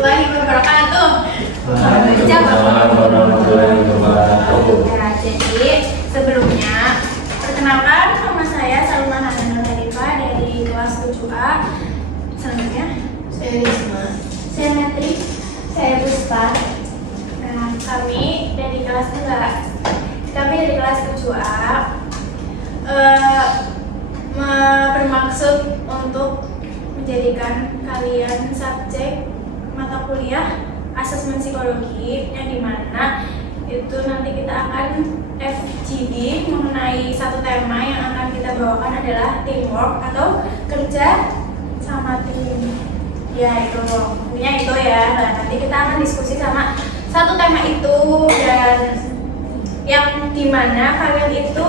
warahmatullahi wabarakatuh. Waalaikumsalam warahmatullahi wabarakatuh. Ya, jadi sebelumnya perkenalkan, nama saya Salma Hananul Hanifa dari kelas 7A. Selanjutnya Saya Risma. saya Metri. Saya Puspa. Nah, kami dari kelas 7A bermaksud untuk menjadikan kalian subjek mata kuliah asesmen psikologi, yang dimana itu nanti kita akan FGD mengenai satu tema yang akan kita bawakan adalah teamwork atau kerja sama tim. Ya itu, intinya itu ya. Nah, nanti kita akan diskusi sama satu tema itu, dan yang dimana kalian itu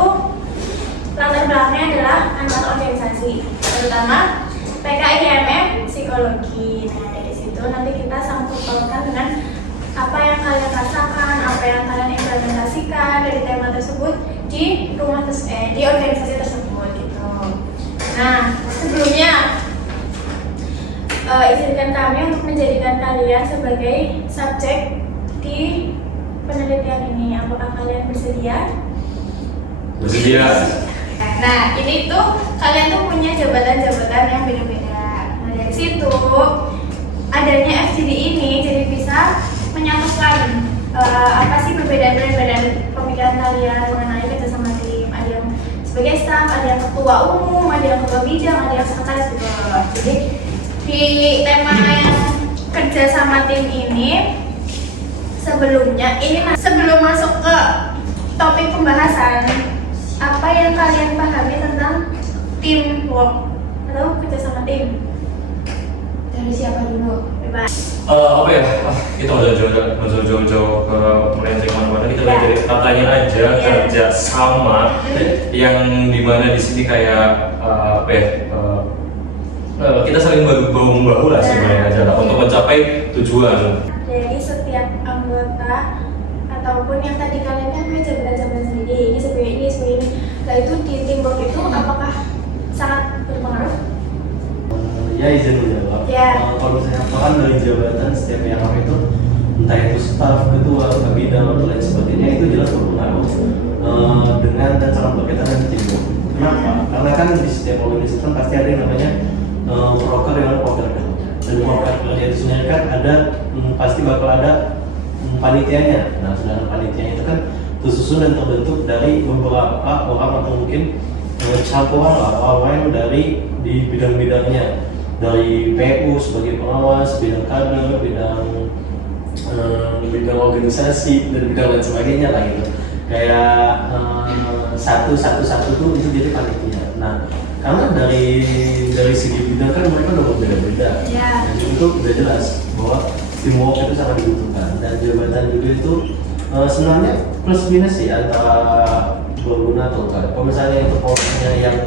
latar belakangnya adalah antar organisasi, terutama PKIMM psikologi. Nah, dari situ nanti kita sangkut pautkan dengan apa yang kalian rasakan, apa yang kalian implementasikan dari tema tersebut di di organisasi tersebut gitu. Nah, sebelumnya izinkan kami untuk menjadikan kalian sebagai subjek di penelitian ini. Apakah kalian bersedia? Bersedia. Nah, ini tuh kalian tuh punya jabatan-jabatan yang beda-beda. Nah, dari situ adanya FGD ini jadi bisa menyatukan apa sih perbedaan-perbedaan pemikiran kalian mengenai kerjasama tim. Ada yang sebagai staff, ada yang ketua umum, ada yang ketua bidang, ada yang sekretaris gitu. Jadi di tema yang kerja sama tim ini, sebelum masuk ke topik pembahasan, apa yang kalian pahami tentang teamwork atau kerja sama tim? Dari siapa dulu? Bebas. Apa ya? Kita nggak jauh-jauh ke melenceng mana-mana. Kita Ya. dari katanya aja Ya. kerja sama, yang dimana di sini kayak apa ya? Kita saling bahu-bahu lah sebenarnya aja lah untuk mencapai tujuan. Dari setiap anggota ataupun yang tadi kalian kan punya jabatan-jabatan sendiri, ini sebagai ini. Nah, itu di teamwork itu apakah sangat berpengaruh? Ya, izin menjawab. Ya. Kalau misalnya kan dari jabatan setiap yang itu, entah itu staf, ketua, bidang atau lain sebagainya, itu jelas berpengaruh dengan dan sangat berkaitan dengan teamwork. Kenapa? Karena kan di setiap organisasi kan pasti ada yang namanya broker dengan prokernya. Dan prokernya itu sendiri kan ada pasti bakal ada panitianya. Nah, sedangkan panitianya itu kan tersusun dan terbentuk dari beberapa orang atau mungkin campuran orang dari di bidang-bidangnya, dari PU sebagai pengawas, bidang kader, bidang organisasi dan bidang lain sebagainya lah gitu. Kayak satu tuh itu jadi panitia. Nah, karena dari segi bidang kan mereka udah berbeda-beda. Ya. Jadi itu udah jelas bahwa teamwork itu sangat dibutuhkan, dan jabatan juga itu sebenarnya plus minus sih antara berguna atau enggak. Kalau misalnya itu porsinya yang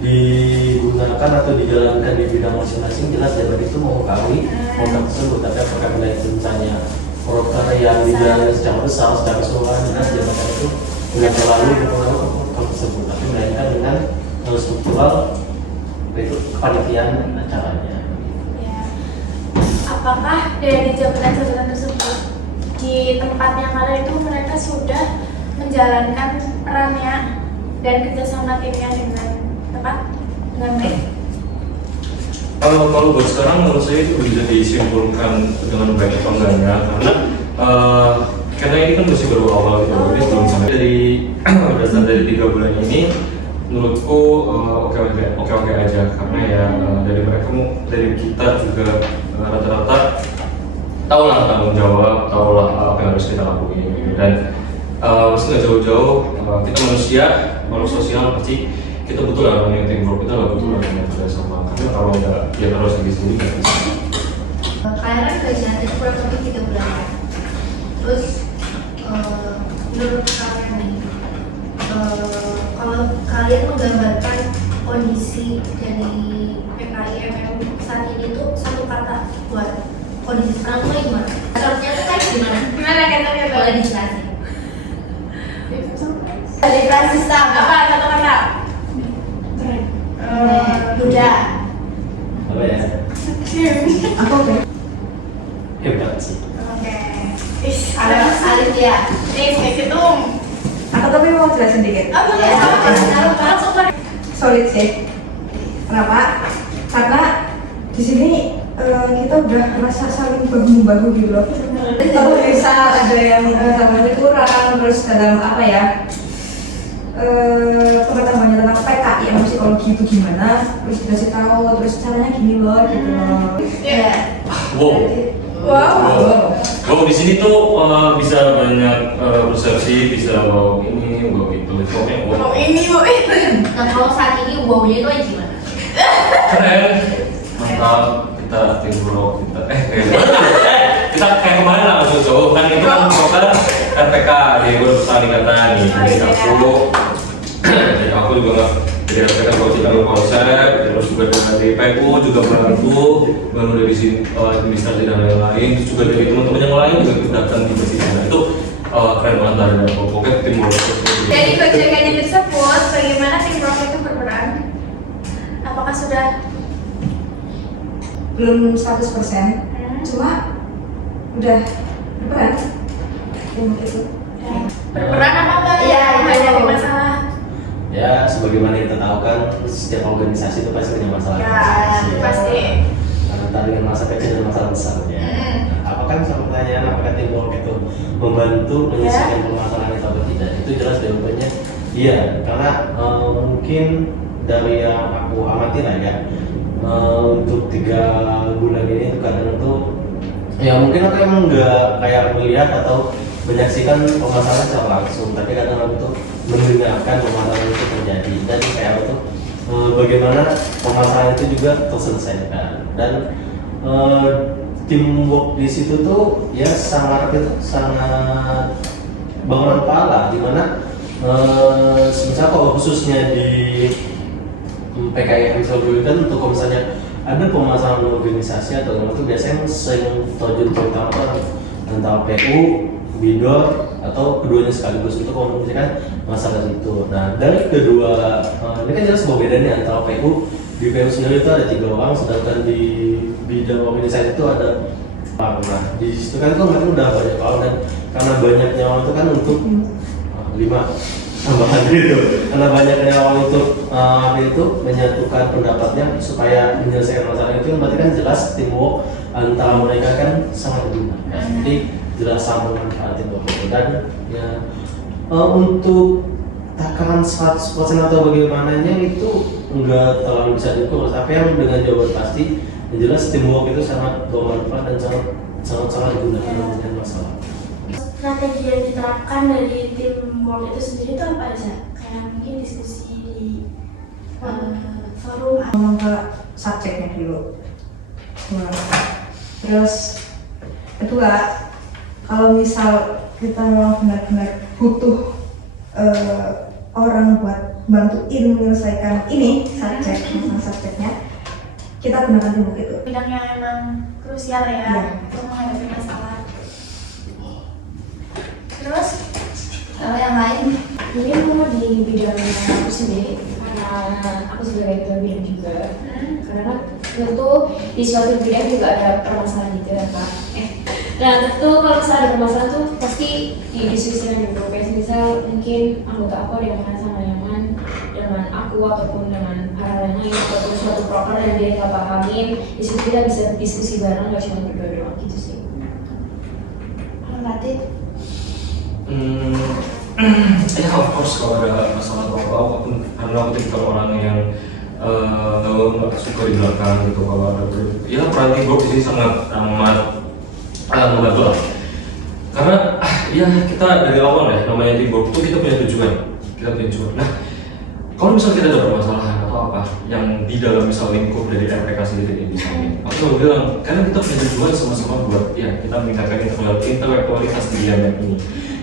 digunakan atau dijalankan di bidang masing-masing, jelas jabatan itu mengetahui program tersebut. Tapi apakah bila itu misalnya program yang dijalankan secara besar, secara keseluruhan, jelas jabatan itu tidak terlalu berpengaruh ke program tersebut, tapi melainkan dengan struktural itu kepanitiaan acaranya. Ya. Apakah dari jabatan-jabatan tersebut di tempatnya kalian itu mereka sudah menjalankan perannya dan kerjasama timnya dengan tepat, dengan baik? Kalau buat sekarang menurut saya itu bisa disimpulkan dengan baik atau enggaknya, karena ini kan masih baru awal gitu. Ini belum sampai dari dasar dari 3 bulan ini, menurutku oke aja, karena ya dari kita juga rata-rata tahulah tanggung jawab, tahulah apa yang harus kita lakuin gitu. Dan mesti nggak jauh-jauh, kita manusia, makhluk sosial, pasti kita butuh lah namanya teamwork, kita lah butuh lah namanya kerja sama. Karena kalau nggak, ya harus sendiri nggak bisa. Kalian kan kerja itu kurang lebih 3 bulan ya. Terus menurut kalian nih, kalau kalian menggambarkan kondisi dari PKIMM saat ini tuh satu kata buat kondisi sekarang tuh gimana? Contohnya tuh kayak gimana? Gimana kata-kata? Boleh dijelasin. Dari Francis apa satu kata? Muda. Apa ya? Aku hebat sih. Oke. Ih, Alif ya. itu. Aku tapi mau jelasin dikit. Apa Ya, langsung ke Solid sih. Kenapa? Karena di sini kita udah merasa saling bahu-bahu gitu loh. Kalau bisa ada yang namanya kurang, terus dalam apa ya? Pengetahuannya tentang PKI yang psikologi itu gimana, terus dikasih tahu, terus caranya gini loh, gitu loh. Ya. Wow. Wow. Wow, di sini tuh bisa banyak persepsi, bisa wow ini, wow itu, pokoknya wow. Mau ini, mau itu. Nah kalau saat ini wow-nya itu gimana? Keren, mantap. Kita tim bro, kita kita kayak kemarin lah maksud cowok kan itu kan kita RPK di guru petani kata nih. Jadi aku juga nggak jadi RPK kalau kita konsep, terus juga dari PU juga bantu, baru dari sini administrasi dan lain-lain, terus juga dari teman-teman yang lain juga kita datang di sini. Nah itu keren banget dari aku. Pokoknya tim bro. Dari kegiatan tersebut, bagaimana tim Rock itu berperan? Apakah sudah Belum 100%, cuma udah berperan. Itu. berperan apa enggak? Iya, Banyak itu. masalah. Ya, sebagaimana kita tahu kan setiap organisasi itu pasti punya masalah. Ya, pasti. Antara dengan masa kecil dan masalah besar ya. Nah, apakah misalnya pertanyaan apakah teamwork itu membantu menyelesaikan permasalahan itu atau tidak? Itu jelas jawabannya iya, karena mungkin dari yang aku amati lah ya, untuk 3 bulan ini itu kadang tuh ya mungkin aku emang nggak kayak melihat atau menyaksikan permasalahan secara langsung, tapi kadang aku tuh mendengarkan permasalahan itu terjadi dan kayak aku tuh bagaimana permasalahan itu juga terselesaikan dan teamwork di situ tuh ya sangat bermanfaat lah, dimana misalnya kalau khususnya di PKI Misalnya kan untuk kalau misalnya ada permasalahan organisasi atau apa itu biasanya sering terjun terutama antara PU, bidor atau keduanya sekaligus untuk menyelesaikan masalah itu. Nah dari kedua ini kan jelas bedanya antara PU, di PU sendiri itu ada 3 orang, sedangkan di bidang organisasi itu ada 4. Nah di situ kan mereka udah banyak orang dan karena banyaknya orang itu kan untuk 5 tambahan gitu, karena banyaknya orang untuk itu menyatukan pendapatnya supaya menyelesaikan masalah itu berarti kan jelas teamwork antara mereka kan sangat berguna. Jadi jelas sama manfaat itu dan ya untuk takaran 100% atau bagaimananya itu enggak terlalu bisa diukur, tapi yang dengan jawaban pasti yang jelas teamwork itu sangat bermanfaat dan sangat digunakan dengan masalah. Strategi yang diterapkan dari teamwork itu sendiri itu apa aja? Kayak mungkin diskusi di forum. Ngomong ke subjeknya dulu. Terus kedua, kalau misal kita memang benar-benar butuh orang buat bantuin menyelesaikan ini masalah subjeknya, kita gunakan teamwork itu. Bidang yang emang krusial ya Iya. untuk menghadapi masalah. Terus Kalau yang lain Mungkin aku di bidang aku sendiri karena aku sebagai ketua bidang juga. Karena tentu di suatu bidang juga ada permasalahan gitu ya Kak. Nah tentu kalau misalnya ada permasalahan tuh pasti didiskusikan di grup. Misal mungkin anggota aku ada yang merasa nggak nyaman dengan aku ataupun dengan hal yang lain ataupun suatu proker yang dia nggak pahamin. Di situ kita bisa diskusi bareng, nggak cuma berdua doang gitu sih. berarti Ya of course kalau ada masalah apa-apa, karena aku tipikal orang yang nggak suka di belakang gitu kalau ada ya peran teamwork di sini sangat amat membantu lah. Karena ya kita dari awal ya namanya teamwork itu kita punya tujuan, Nah kalau misalnya kita ada permasalahan atau apa yang di dalam misal lingkup dari RPK sendiri ini misalnya, aku selalu bilang karena kita punya tujuan sama-sama buat ya kita meningkatkan intelektualitas di bidang ini.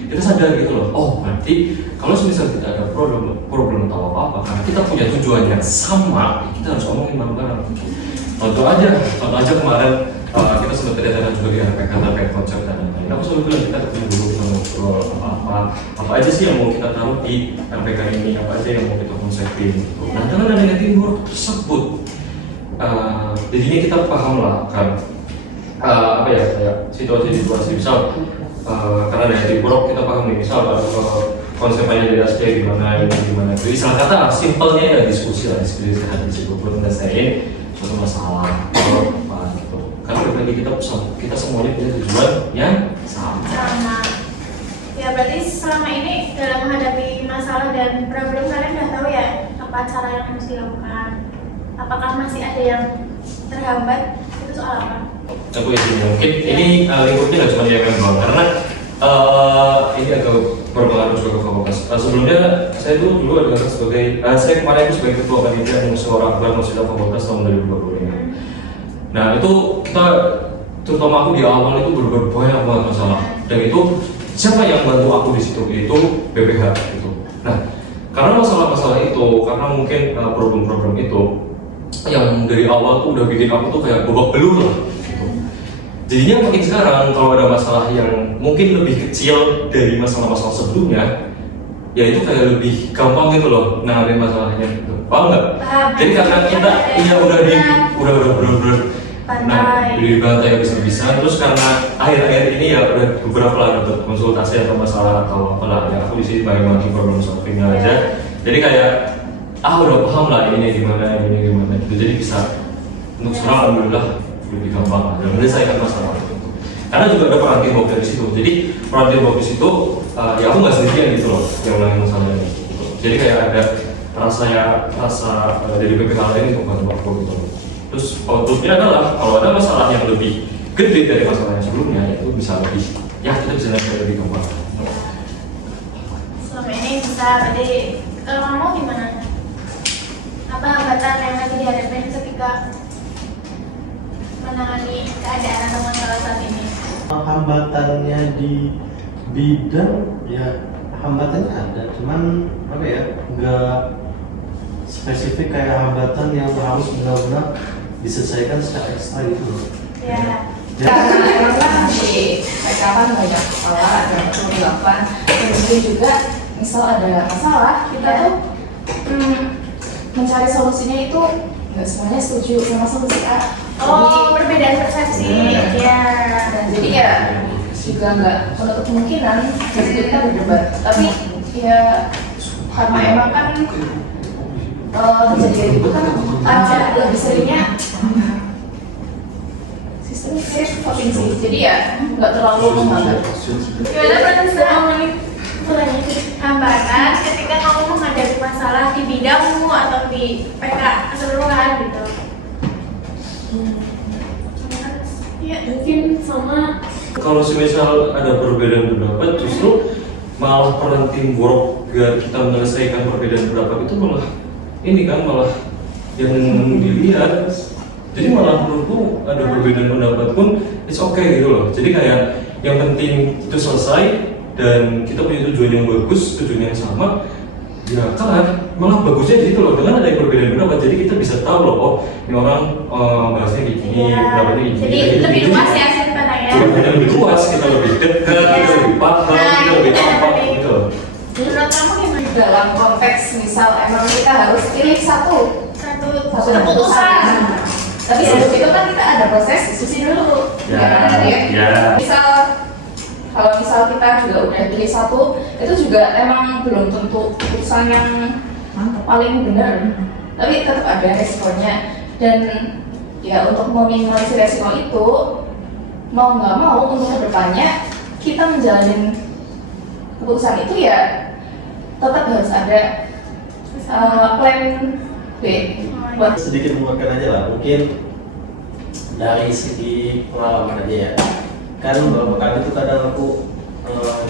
Kita sadar gitu loh, oh berarti kalau misal kita ada problem atau apa-apa karena kita punya tujuan yang sama, kita harus ngomongin bareng-bareng. Contoh aja kemarin kita sempat kedatangan juga di RPK terkait konsep dan lain-lain. Aku selalu bilang kita ketemu dulu, kita ngobrol apa aja sih yang mau kita taruh di RPK ini, apa aja yang mau kita konsepin. Nah dengan adanya teamwork tersebut, jadinya kita paham lah kan apa ya, kayak situasi misal karena dari buruk kita paham nih, misal konsepnya dari aspek gimana itu istilah kata simpelnya ya diskusi sehat diskusi buat menyelesaikan suatu masalah atau apa gitu. Karena bagi kita semuanya punya tujuan yang sama. Ya berarti selama ini dalam menghadapi masalah dan problem kalian udah tahu ya apa cara yang harus dilakukan. Apakah masih ada yang terhambat? Itu soal apa? Aku yakin mungkin ini lingkupnya nggak cuma di MM doang, karena ini agak berpengaruh juga ke fakultas. Sebelumnya saya dulu adalah sebagai saya kemarin itu sebagai ketua panitia musyawarah akbar musyidah fakultas tahun 2020. Nah itu kita, terutama aku di awal itu banyak banget masalah, dan itu siapa yang bantu aku di situ itu BPH gitu. Nah karena masalah-masalah itu, karena mungkin problem-problem itu yang dari awal tuh udah bikin aku tuh kayak babak belur lah gitu. Jadinya makin sekarang kalau ada masalah yang mungkin lebih kecil dari masalah-masalah sebelumnya, ya itu kayak lebih gampang gitu loh nanganin masalahnya gitu. Paham nggak? Jadi karena kita udah bener-bener di bantai bisa-bisa, terus karena akhir-akhir ini ya udah beberapa lah dapat konsultasi atau masalah atau apalah ya, aku di sini banyak problem solvingnya aja. Jadi kayak udah paham lah ini gimana gitu. Jadi bisa untuk sekarang alhamdulillah lebih gampang lah dalam menyelesaikan masalah itu. Karena juga ada peran teamwork dari situ. Jadi peran teamwork di situ ya aku nggak sendirian gitu loh yang menangani masalah ini. Gitu. Jadi kayak ada rasa dari BPH lain untuk bantu aku gitu. Terus outputnya adalah kalau ada masalah yang lebih gede dari masalah yang sebelumnya, itu bisa lebih kita bisa lebih gampang. Selama ini bisa tadi kalau kamu gimana? Apa hambatan yang lagi dihadapin ketika menangani keadaan atau masalah saat ini? Hambatannya di bidang ya hambatannya ada, cuman apa ya, nggak spesifik kayak hambatan yang harus benar-benar diselesaikan secara ekstra gitu loh. Ya. Karena kan di PK kan banyak kepala, ada perlengkapan, kemudian juga misal ada masalah, kita tuh mencari solusinya itu nggak semuanya setuju sama solusi A. Perbedaan persepsi. Ya. Dan jadi ya juga nggak menutup kemungkinan jadi kita berdebat. Tapi ya karena emang kan terjadi itu kan lebih seringnya sistem voting sih. Jadi ya nggak terlalu menghambat. Gimana hambatan ketika kamu menghadapi masalah di bidangmu atau di PK keseluruhan gitu? Ya mungkin sama. Kalau semisal ada perbedaan pendapat, justru malah peran teamwork biar kita menyelesaikan perbedaan pendapat itu malah yang dilihat. Jadi malah menurutku ada perbedaan pendapat pun it's okay gitu loh. Jadi kayak yang penting itu selesai dan kita punya tujuan yang bagus, tujuan yang sama, ya kan malah bagusnya gitu loh, dengan ada yang perbedaan pendapat jadi kita bisa tahu loh, ini orang bahasanya gini, pendapatnya gini. Jadi lebih luas ya sih pandangnya. Jadi lebih luas, kita lebih dekat, kita lebih paham, kita lebih tampak gitu. Menurut kamu gimana? Dalam konteks misal emang kita harus pilih satu keputusan. Tapi sebelum itu kan kita ada proses diskusi dulu. Ya. Kalau misal kita juga udah pilih satu, itu juga emang belum tentu keputusan yang paling benar. Tapi tetap ada resikonya. Dan ya untuk meminimalisir resiko itu, mau nggak mau untuk kedepannya kita menjalani keputusan itu ya tetap harus ada plan B. Buat Sedikit menguatkan aja lah, mungkin dari segi pengalaman aja ya. Kan beberapa kali itu kadang aku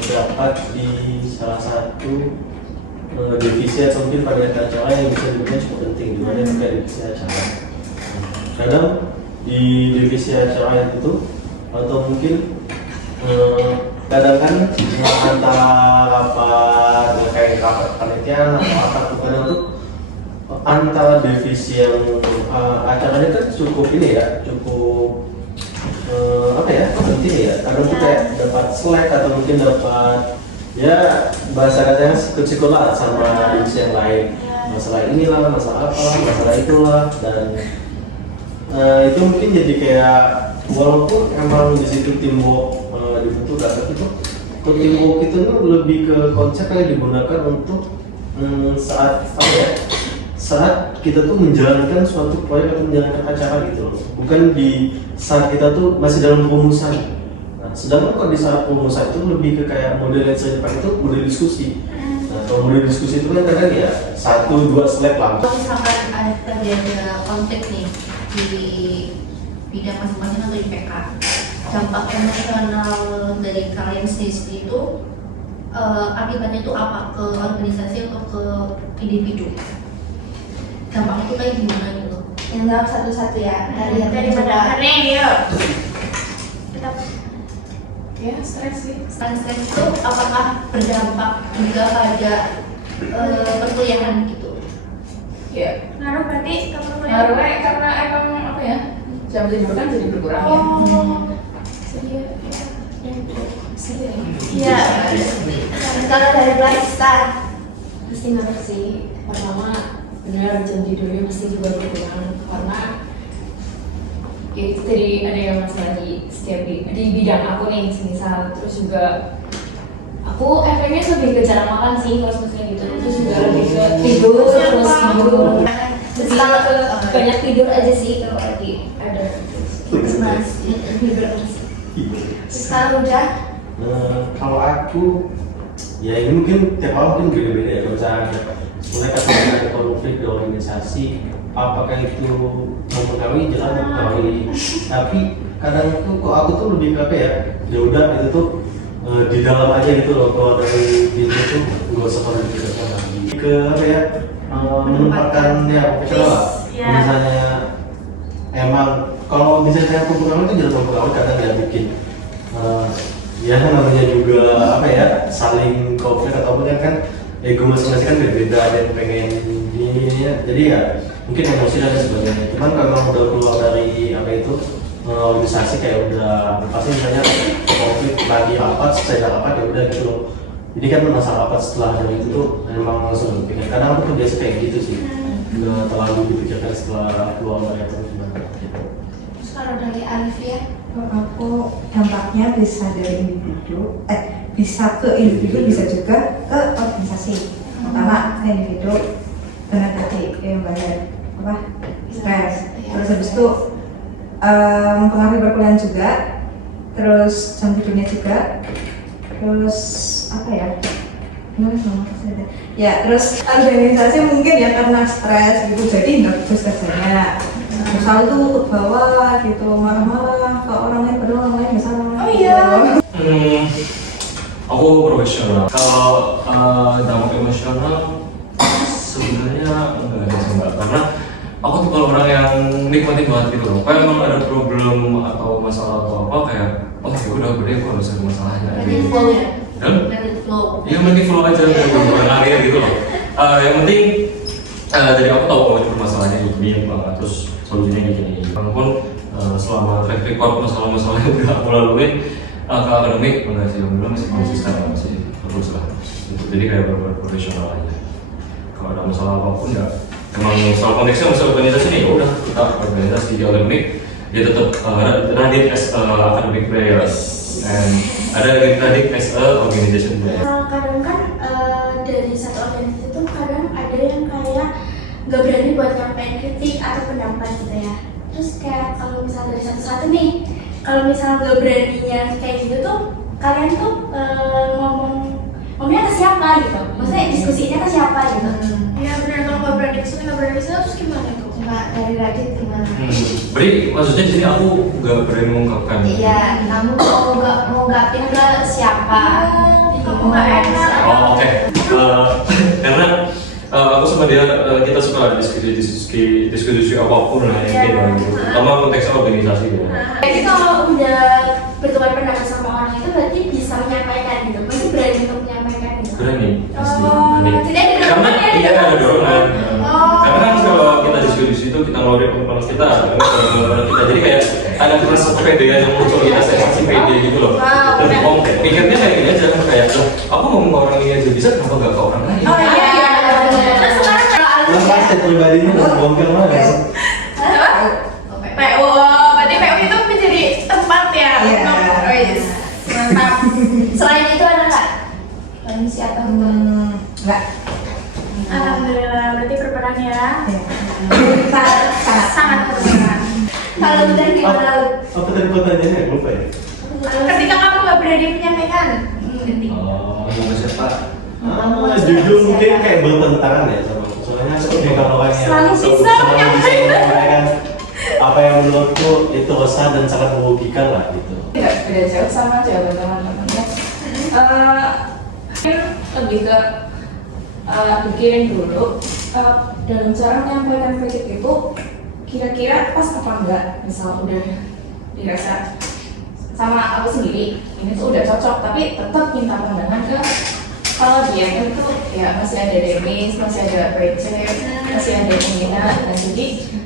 dapat di salah satu divisi atau mungkin pada acara yang bisa dibilang cukup penting, di mana juga divisi acara. Kadang di divisi acara itu atau mungkin kadang kan antara rapat kayak rapat panitiaan atau apa tuh kadang tuh antara divisi yang acaranya kan cukup ini ya, cukup penting ya. Kadang tuh kayak dapat slack atau mungkin dapat ya bahasa katanya sikut-sikut lah sama divisi yang lain. Masalah inilah, masalah apa, masalah itulah, dan itu mungkin jadi kayak walaupun emang di situ teamwork dibutuhkan, tapi itu teamwork itu lebih ke konsep yang digunakan untuk saat apa ya, saat kita tuh menjalankan suatu proyek atau menjalankan acara gitu loh, bukan di saat kita tuh masih dalam rumusan. Nah, sedangkan kalau di saat rumusan itu lebih ke kayak model yang saya pakai itu model diskusi. Nah, kalau model diskusi itu kan kadang ya 1-2 slide lah. Kalau misalkan ada konflik nih di bidang masing-masing atau di PK, dampak emosional dari kalian sendiri itu akibatnya itu apa ke organisasi atau ke individu? Dampaknya itu kayak gimana gitu? Yang jawab satu-satu ya. Daripada aneh, yuk. Kita Ya, stres sih. Stres itu apakah berdampak juga pada perkuliahan gitu? Ya, ngaruh berarti ke perkuliahan. ngaruhnya karena emang apa ya? Jam tidur kan jadi berkurang ya. Oh, iya. Kalau dari Blackstar, Pasti ngaruh sih. Pertama, benar jam tidurnya pasti juga berkurang karena ya itu tadi ada yang masalah di setiap di bidang aku nih misal, terus juga aku efeknya lebih ke cara makan sih kalau misalnya gitu, terus juga lebih ke tidur terus tidur lebih ke banyak tidur aja sih kalau lagi ada tidur. sekarang udah Kalau aku ya ini mungkin tiap orang mungkin beda-beda ya. Kalau misalnya mereka ada konflik di organisasi, apakah itu mempengaruhi? Jelas mempengaruhi. Tapi kadang itu kok aku tuh lebih ke apa ya? Ya udah itu tuh di dalam aja gitu loh. Kalau dari itu tuh nggak usah konflik lagi. Ke apa ya? Menempatkan ya profesional lah. Ya. Misalnya emang kalau misalnya mempengaruhi itu jelas mempengaruhi, kadang ya bikin ya namanya juga apa ya, saling konflik ataupun kan ego masing-masing kan beda-beda, ada yang pengen ini ya, jadi ya mungkin emosi dan sebagainya. Cuman kalau memang udah keluar dari apa itu organisasi kayak udah pasti misalnya konflik lagi rapat, selesai rapat ya udah gitu loh. Jadi kan masa rapat setelah dari itu tuh memang langsung berpikir. Kadang aku tuh biasa kayak gitu sih, nggak terlalu dipikirkan setelah keluar dari itu gimana gitu. terus kalau dari Alif ya, Kalau aku dampaknya bisa dari individu, bisa ke individu, bisa juga ke organisasi. Pertama ke individu dengan tadi yang bayar apa stres, terus habis itu mempengaruhi perkuliahan juga, terus jam tidurnya juga, terus apa ya? Gimana sama saya? Ya terus organisasi mungkin ya karena stres gitu, jadi nggak fokus kerjanya. Misal tuh ke bawah gitu, marah-marah ke orang lain, padahal orang lain bisa marah. Oh iya. Aku profesional. Kalau dampak emosional sebenarnya enggak ada sih Mbak, karena aku tipe orang yang nikmatin banget gitu loh. Kayak emang ada problem atau masalah atau apa kayak oh ya udah berarti aku harus ada masalahnya. let it flow ya, Dan let it flow. ya mending flow aja ngalir gitu loh. Yang penting dari aku tahu oh itu masalahnya gini terus solusinya gini. Walaupun selama track record masalah-masalah yang udah aku lalui ke akademik enggak sih, alhamdulillah masih konsisten, masih terus lah. Jadi kayak benar-benar profesional aja. Kalau ada masalah apapun ya emang soal konteksnya masalah organisasi nih, ya udah kita organisasi di akademik dia tetap Radit as academic player and ada Radit as organization player. Kadang kan dari satu organisasi itu kadang ada yang kayak nggak berani buat nyampein kritik atau pendapat gitu ya. Terus kayak kalau misalnya dari satu-satu nih, kalau misalnya nggak beraninya kayak gitu tuh, kalian tuh ngomongnya ke siapa gitu? Maksudnya diskusinya ke siapa gitu? Iya benar, kalau nggak berani diskusi terus gimana tuh? Coba dari Radit gimana? Berarti maksudnya di sini aku nggak berani mengungkapkan. Iya, kamu mau nggapin ke siapa? Kamu nggak enak. Oh oke. Karena aku sama dia kita suka ada diskusi apapun lah yang gitu. Terutama konteksnya organisasi gitu. Jadi kalau udah bertukar pendapat sama orang itu berarti bisa menyampaikan gitu, masih berani untuk menyampaikan gitu. Berani. Pasti Oh, berani. tidak ada Karena dorongan ya? iya ada dorongan. Oh. Karena kan kalau kita diskusi itu kita ngeluarin pengalaman kita, kita jadi kayak ada rasa kepedean yang muncul kita sensasi pede gitu loh. Wow. Dan om pikirnya kayak gini aja kayak aku ngomong ke orang ini aja bisa, kenapa gak ke orang lain? Oh iya. Terus sekarang kalau Yang Alif pasti pribadi ini mau bongkar mana? apa? PO, berarti PO itu menjadi sih atau Enggak. Alhamdulillah, berarti berperan ya. Sangat berperan. Kalau udah gimana? Apa tadi pertanyaannya? Lupa ya. Ketika kamu nggak berani menyampaikan, Oh, nggak siapa? Jujur mungkin kayak bertentangan ya sama aku. Soalnya seperti kalau orang yang Selalu bisa menyampaikan apa yang menurutku itu resah dan sangat merugikan lah gitu. tidak beda jauh sama jawaban teman-temannya. Lebih ke pikirin dulu dalam cara menyampaikan kritik itu kira-kira pas apa enggak. Misal udah dirasa sama aku sendiri ini tuh udah cocok, tapi tetap minta pandangan ke kalau dia itu ya masih ada damage, masih ada receh, masih ada peminat, dan jadi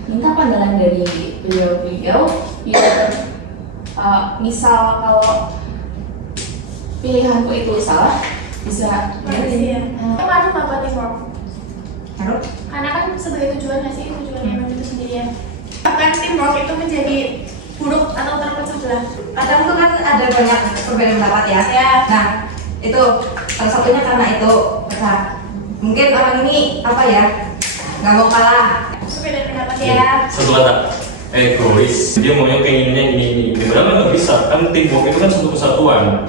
minta pandangan dari beliau-beliau biar misal kalau pilihanku itu salah bisa iya. Kamu apa teamwork? Harus. Karena kan sebagai tujuan nggak sih, tujuan yang itu sendiri ya. Bahkan teamwork itu menjadi buruk atau terpecah belah. Kadang tuh kan ada banyak perbedaan pendapat ya. Ya. Nah, itu salah satunya karena itu pecah. Mungkin orang ini apa ya? Nggak mau kalah. Beda pendapat ya. Satu kata, egois. Dia maunya pengennya ini. Padahal nggak bisa. Kan teamwork itu kan satu kesatuan.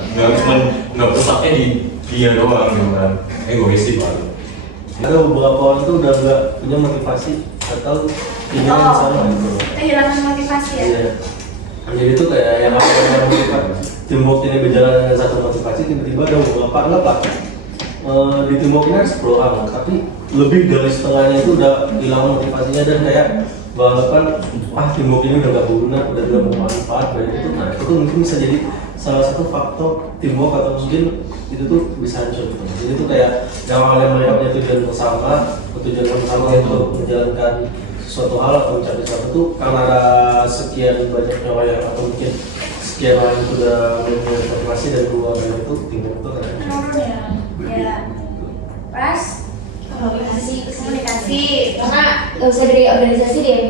Nggak pusatnya di dia doang gitu kan. Egois sih baru. Ada beberapa orang itu udah nggak punya motivasi atau ini yang sama gitu. Kehilangan motivasi ya. Iya. Jadi itu kayak yang apa yang motivasi. Teamwork ini berjalan dengan satu motivasi, tiba-tiba ada beberapa nggak pak. Di teamwork ini ada 10 orang, tapi lebih dari setengahnya itu udah hilang motivasinya dan kayak bahkan teamwork ini udah gak berguna, udah gak bermanfaat kayak gitu. Nah itu tuh mungkin bisa jadi salah satu faktor teamwork atau mungkin itu tuh bisa hancur. Jadi itu kayak yang awalnya mereka punya tujuan bersama itu menjalankan suatu hal atau mencapai sesuatu tuh karena ada sekian banyak orang yang atau mungkin sekian orang itu udah mempunyai motivasi dan dua orang itu teamwork itu kan hancur. Ya. Pas komunikasi. karena nggak bisa dari organisasi deh,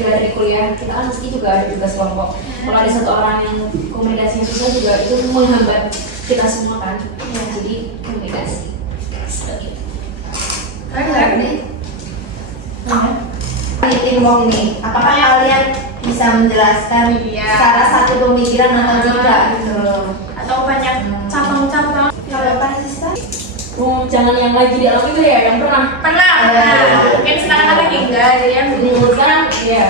dari kuliah kita kan mesti juga ada tugas kelompok. Kalau ada satu orang yang komunikasinya susah juga itu menghambat kita semua kan. Jadi komunikasi seperti itu. Keren nih. Di teamwork nih, apakah kalian bisa menjelaskan salah satu pemikiran atau tidak gitu loh? Atau banyak cabang-cabang. Kalau Pansista? Jangan yang lagi di alam itu ya, yang pernah. Mungkin sekarang kan lagi enggak, jadi yang Sekarang ya.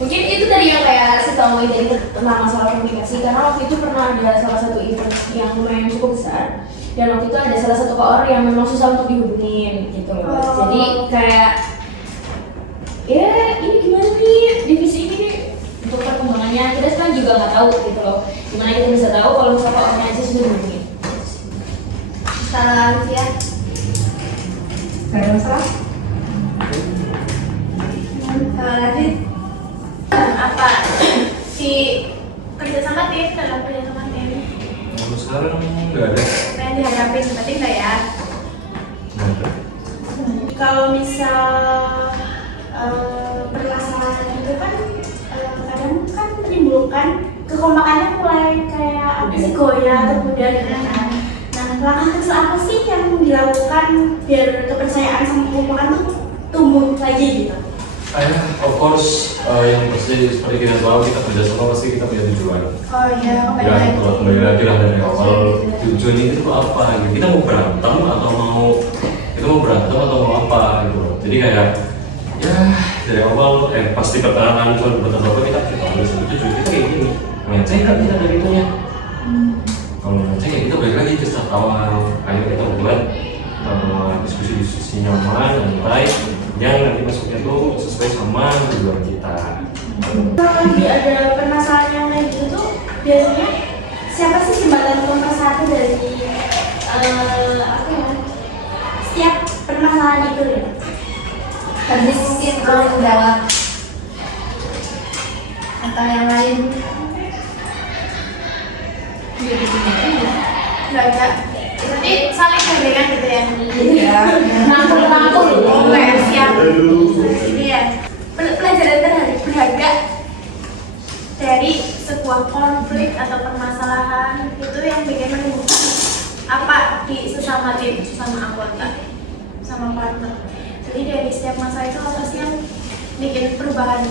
Mungkin itu tadi yang kayak setahu dari tentang masalah komunikasi, karena waktu itu pernah ada salah satu event yang lumayan cukup besar, dan waktu itu ada salah satu orang yang memang susah untuk dihubungin gitu loh. Jadi kayak ya ini gimana nih divisi ini nih untuk perkembangannya, kita sekarang juga nggak tahu gitu loh. Gimana kita bisa tahu kalau misalnya orangnya aja sudah dihubungin. Salah ya. Nggak ada masalah. lanjut. Apa si kerja sama tim dalam kerja sama tim Kalau sekarang nggak ada. apa yang dihadapin berarti enggak ya? Nggak ada. Kalau misal permasalahan itu kan kadang kan menimbulkan kekompakannya mulai kayak apa sih goyah atau mudah gitu kan. Nah langkah kecil apa sih yang dilakukan biar kepercayaan sama kekompakan tuh tumbuh lagi gitu? Of course, yang pasti seperti kita tahu kita kerjasama pasti kita punya tujuan. Oh iya, Ya, kalau kembali lagi lah dari awal tujuan itu tuh apa? Gitu. Kita mau berantem atau mau apa gitu. Jadi kayak ya dari awal pasti pertengahan soal bertemu kita ambil satu tujuan kita kayak gini. Ngecek kan kita dari itunya. Kalau ngecek ya kita balik lagi ke start awal. Ayo kita buat diskusi nyaman, santai, yang nanti masuknya tuh sesuai sama tujuan kita. Kalau lagi ada permasalahan yang kayak gitu tuh biasanya siapa sih jembatan pemersatu dari apa ya? Setiap permasalahan itu ya. Habis mungkin mau menjawab atau yang lain. Enggak. Berarti saling gandengan gitu ya? Iya. Rangkul. Oh ya, siap. Ini ya. Pelajaran berharga dari sebuah konflik atau permasalahan itu yang bikin menimbulkan apa di sesama tim, sesama anggota, sama partner. Jadi dari setiap masalah itu harusnya bikin perubahan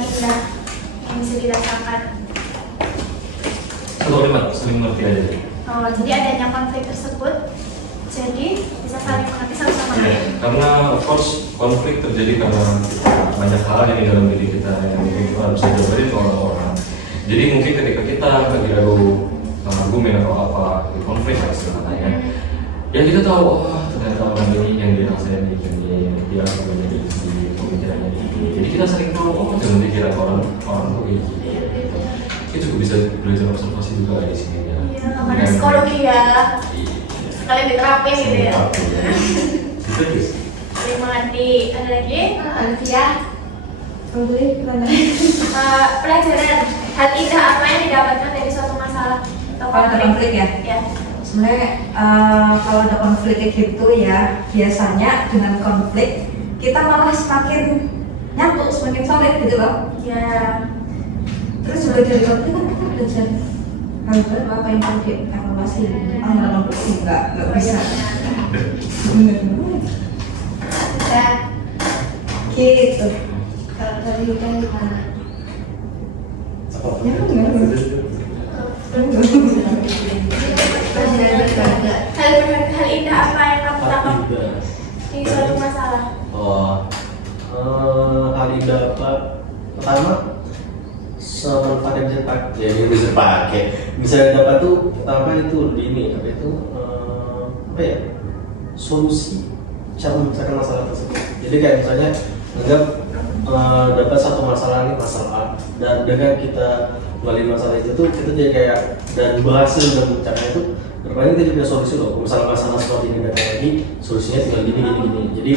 indah yang bisa dirasakan. Saling mengerti aja. Oh, jadi adanya konflik tersebut, jadi bisa saling mengerti satu sama Ya, lain. karena of course konflik terjadi karena banyak hal yang di dalam diri kita yang mungkin kita harus jawabin ke orang-orang. Jadi mungkin ketika kita lagi adu argumen atau apa, konflik istilahnya, ya kita tahu oh ternyata orang ini yang dia rasain ini, dia punya ini, pemikirannya ini. Jadi kita sering tahu oh jangan dikira orang tuh kayak gini. Kita juga bisa belajar observasi juga di sini ya. Iya, namanya psikologi ya. Sekalian diterapin gitu ya. Terus. Saling mengerti. Ada lagi? Alfia, Pelajaran hal indah apa yang didapatkan dari suatu masalah atau Kalau ada konflik ya? Ya. Sebenarnya kalau ada konflik kayak gitu ya, biasanya dengan konflik kita malah semakin nyatu, semakin solid gitu loh. Ya. Terus juga dari konflik kan kita belajar hal baru apa yang perlu dievaluasi. Nggak konflik nggak bisa. ya, Gitu. kalau dari Yuka gimana? Pelajaran berharga. Hal indah apa yang kamu tangkap di suatu masalah? Hal indah apa? Pertama, semanfaat yang bisa dipakai, ya yang bisa dipakai. Bisa dapat tuh pertama itu ini apa itu apa ya? Solusi cara memecahkan masalah tersebut. Jadi kayak misalnya anggap dapat satu masalah ini masalah A, dan dengan kita melalui masalah itu tuh kita jadi kayak dan berhasil dan memecahkan itu berarti kita punya solusi loh. Masalah seperti ini datang lagi, solusinya tinggal gini. Jadi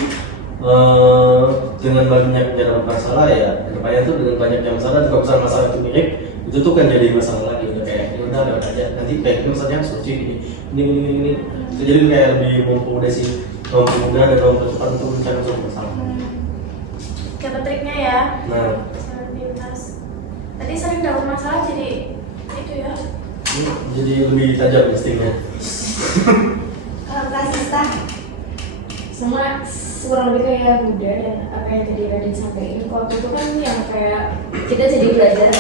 dengan banyak jalan masalah ya depannya tuh dengan banyaknya masalah, kalau misalnya masalah itu mirip itu tuh kan jadi masalah lagi udah kayak ya udah lewat aja nanti kayak itu misalnya solusi ini itu jadi kayak lebih mempermudah dan mempercepat untuk mencari suatu masalah. Kata triknya ya. Nah, Jangan pintas. Tadi sering dapat masalah jadi itu ya. ini jadi lebih tajam instingnya. Kak Sista, Sama kurang lebih kayak Buddha dan apa yang tadi Radin sampaikan. Waktu itu kan yang kayak kita jadi belajar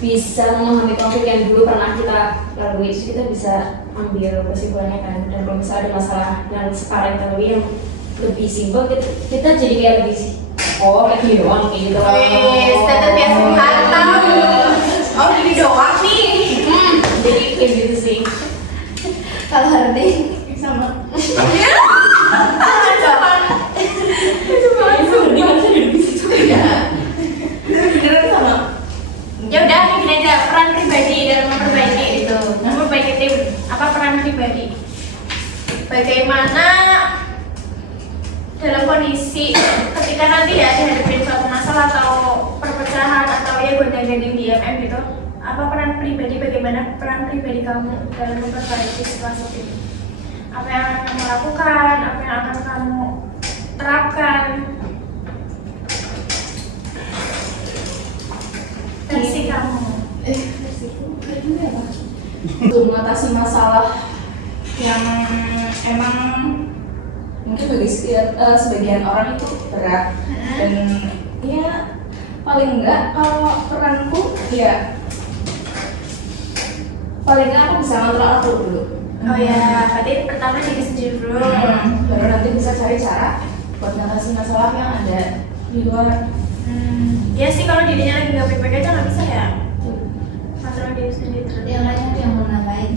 bisa memahami konflik yang dulu pernah kita lalui, terus kita bisa ambil kesimpulannya kan. Dan kalau misalnya ada masalah yang sekarang kita lalui yang lebih simpel, kita jadi kayak lebih kayak gini doang kayak gitu. Wih, tetap biasa mantap. Oh, gini doang nih. Jadi kayak gitu sih. kalau Hardi sama Ya udah, gini aja peran pribadi dalam memperbaiki itu, memperbaiki tim. Apa peran pribadi? Bagaimana dalam kondisi ketika nanti ya dihadapin suatu masalah atau perpecahan atau ya gonjang-ganjing di MM gitu, apa peran pribadi, bagaimana peran pribadi kamu dalam memperbaiki situasi ini? Apa yang akan kamu lakukan, apa yang akan kamu terapkan? Versi kamu. Untuk mengatasi masalah yang emang mungkin bagi sebagian orang itu berat dan ya paling enggak kalau peranku ya paling enggak aku bisa ngontrol aku dulu. Oh ya, berarti pertama diri sendiri dulu. Baru nanti bisa cari cara buat ngatasi masalah yang ada di luar. Ya sih, kalau dirinya lagi nggak baik-baik aja nggak bisa ya. Kontrol diri sendiri terus. yang lainnya ada yang mau nambahin.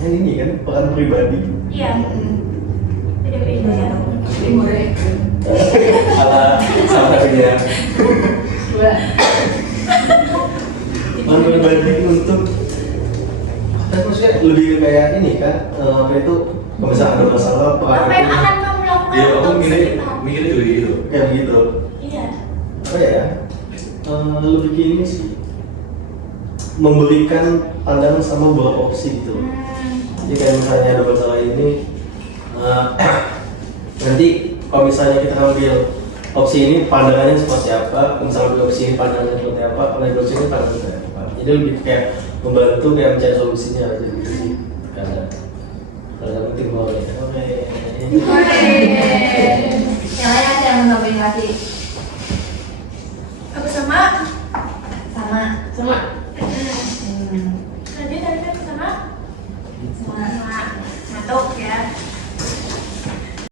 Ini kan peran pribadi. Iya. Beda-beda ya. Ala sama satunya. Peran pribadi untuk tapi maksudnya lebih kayak ini kan apa itu kalau misalnya ada masalah Apa yang akan kamu lakukan Ya aku untuk mikir juga gitu. kayak begitu Iya. apa ya lebih ke ini sih memberikan pandangan sama beberapa opsi gitu. Jadi kayak misalnya ada masalah ini nanti kalau misalnya kita ambil opsi ini pandangannya seperti apa, misalnya ambil opsi ini pandangannya seperti apa, kalau ambil opsi ini pandangannya seperti apa. jadi lebih kayak membantu kayak mencari solusinya aja gitu sih karena penting banget oke. Yang lain ada yang nambahin lagi Aku sama. sama Sama. hmm. Tadi kan sama. sama Satu.